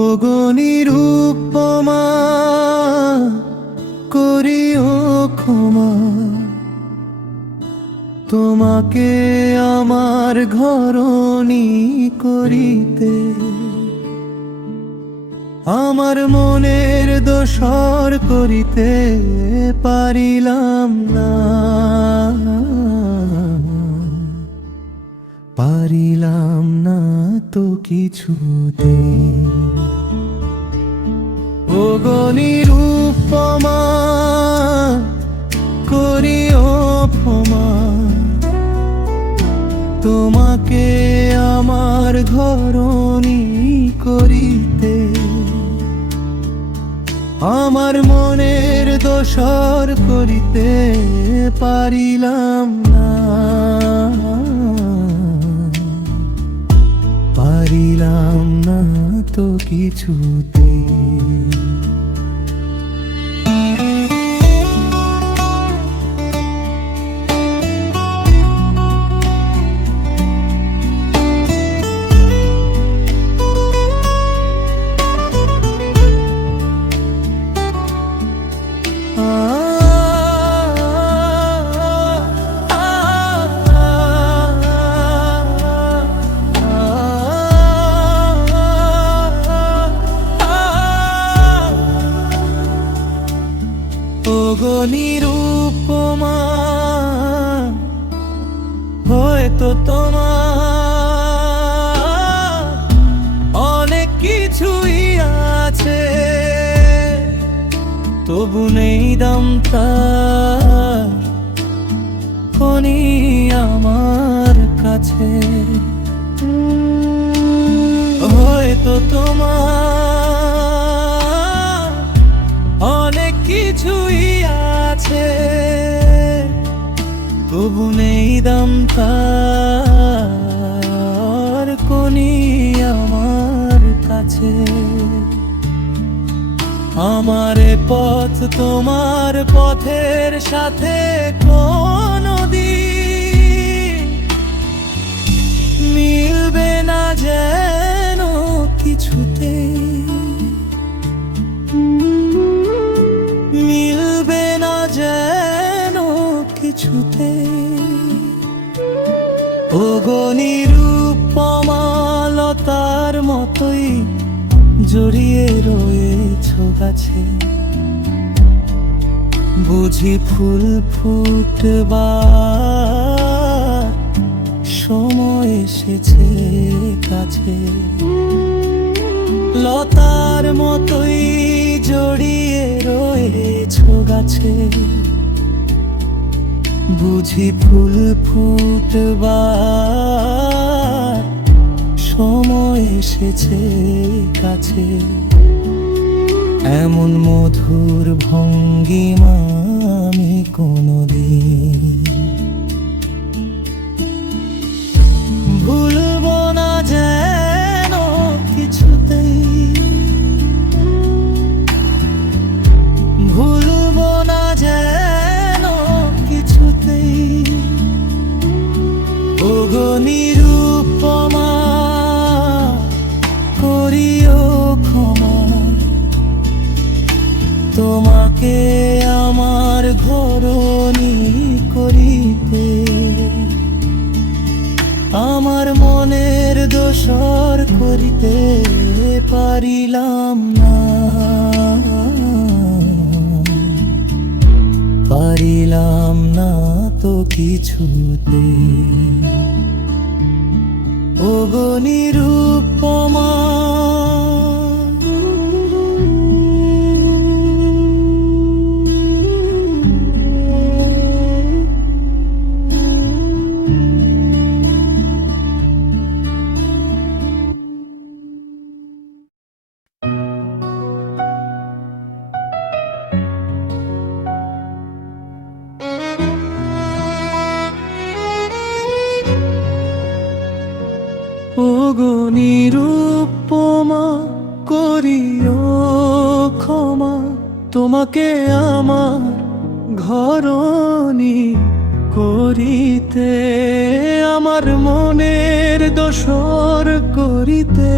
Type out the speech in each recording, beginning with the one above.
ওগো নিরুপমা করিও ক্ষমা, তোমাকে আমার ঘরণী করিতে আমার মনের দোসর করিতে পারিলাম না, পারিলাম না তো কিছুতে। ওগো নিরুপমা করিও ক্ষমা, তোমাকে আমার ঘরণী করিতে আমার মনের দোসর করিতে পারিলাম না, পারিলাম না তো কিছুতে। ওগো নিরুপমা হয়তো তোমার অনেক কিছুই আছে, তবু নেই দাম তার কোনি আমার কাছে। হয়তো তোমার অনেক কিছুই আছে, তবু নেই দাম তার কোনি আমার কাছে। আমার পথ তোমার পথের সাথে কোনদিন মিলবে না যেন কিছুতে, মিলবে না যেন কিছুতে। ওগো নিরুপমা লতার মতোই জড়িয়ে রয়েছ গাছে, বুঝি ফুল ফুটবার সময় এসেছে কাছে। লতার মতোই জড়িয়ে রয়েছ গাছে, বুঝি ফুল ফুটবার সময় এসেছে কাছে। এমন মধুর ভঙ্গিমা আমি কোনদিন ভুলব না যেন কিছুতেই, ভুলব না যেন কিছুতেই। ওগো নিরুপমা করিও ক্ষমা, তোমাকে আমার ঘরণী করিতে আমার মনের দোসর করিতে পারিলাম না, পারিলাম না তো কিছুতে। ওগো নিরুপমা ওগো নিরুপমা করিও ক্ষমা, তোমাকে আমার ঘরণী করিতে আমার মনের দোসর করিতে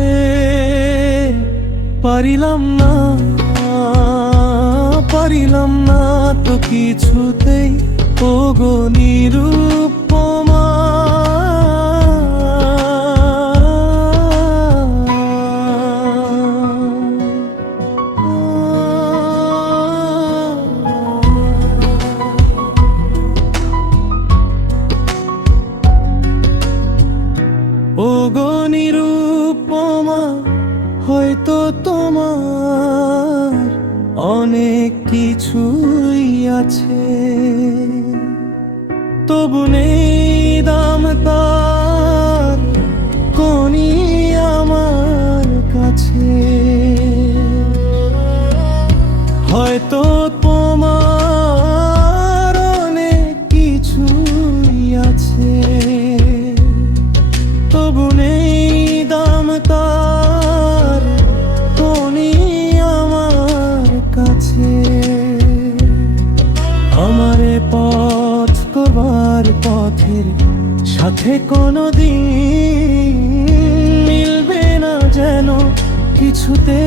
পারিলাম না, পারিলাম না তো কিছুতেই ওগো নিরুপমা। ওগো নিরুপমা, হয়তো তোমার অনেক কিছুই আছে, তবু নেই দাম তার কোনি আমার কাছে। হয়তো তোমার অনেক কিছুই আছে, তবু নেই দাম তার কোনি আমার কাছে। আমারে পথ তোমার পথের সাথে কোনোদিন মিলবে না যেন কিছুতে,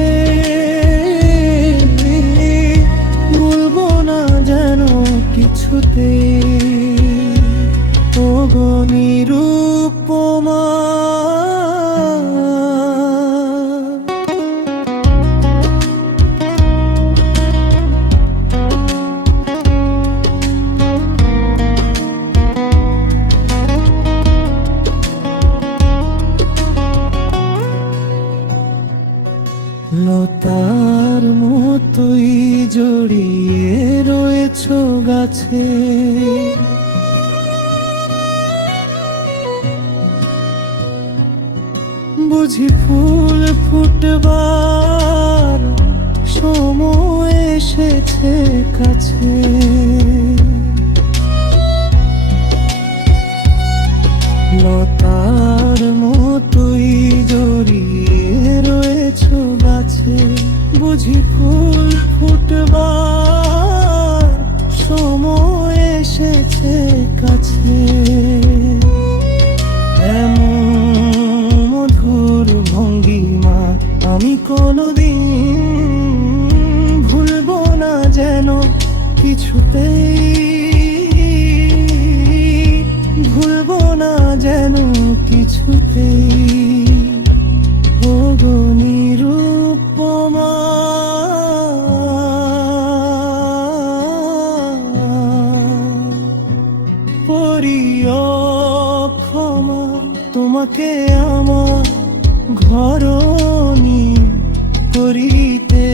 ভুলবো না যেন কিছুতে ওগো নিরুপমা। লতার মতোই জড়িয়ে রয়েছ গাছে, বুঝি ফুল ফুটবার সময় এসেছে কাছে। লতার মতোই জড়িয়ে রয়েছ গাছে, বুঝি ফুল ফুটবার সময় এসেছে কাছে। এমন মধুর ভঙ্গিমা আমি কোনোদিন ভুলবো না যেন কিছুতেই, ভুলবো না যেন কিছুতেই ওগো নিরুপমা। পড়িও ক্ষমা তোমাকে আমার ঘরণী করিতে